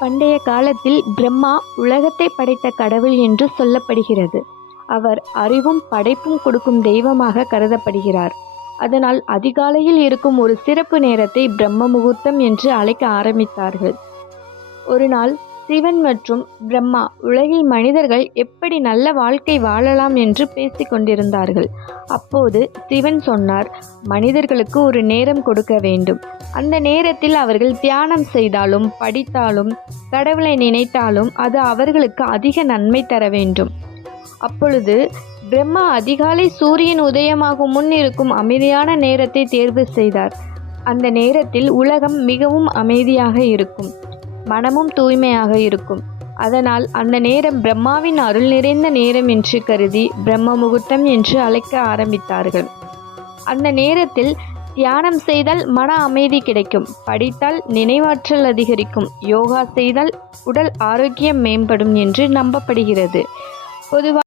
பண்டைய காலத்தில் பிரம்மா உலகத்தை படைத்த கடவுள் என்று சொல்லப்படுகிறது. அவர் அறிவும் படைப்பும் கொடுக்கும் தெய்வமாக கருதப்படுகிறார். அதனால் அதிகாலையில் இருக்கும் ஒரு சிறப்பு நேரத்தை பிரம்ம முகூர்த்தம் என்று அழைக்க ஆரம்பித்தார்கள். ஒரு நாள் சிவன் மற்றும் பிரம்மா உலகில் மனிதர்கள் எப்படி நல்ல வாழ்க்கை வாழலாம் என்று பேசிக் கொண்டிருந்தார்கள். அப்போது சிவன் சொன்னார், மனிதர்களுக்கு ஒரு நேரம் கொடுக்க வேண்டும். அந்த நேரத்தில் அவர்கள் தியானம் செய்தாலும் படித்தாலும் கடவுளை நினைத்தாலும் அது அவர்களுக்கு அதிக நன்மை தர வேண்டும். அப்பொழுது பிரம்மா அதிகாலை சூரியன் உதயமாகும் முன் இருக்கும் அமைதியான நேரத்தை தேர்வு செய்தார். அந்த நேரத்தில் உலகம் மிகவும் அமைதியாக இருக்கும், மனமும் தூய்மையாக இருக்கும். அதனால் அந்த நேரம் பிரம்மாவின் அருள் நிறைந்த நேரம் என்று கருதி பிரம்ம முகூர்த்தம் என்று அழைக்க ஆரம்பித்தார்கள். அந்த நேரத்தில் தியானம் செய்தால் மன அமைதி கிடைக்கும், படித்தால் நினைவாற்றல் அதிகரிக்கும், யோகா செய்தால் உடல் ஆரோக்கியம் மேம்படும் என்று நம்பப்படுகிறது. பொதுவாக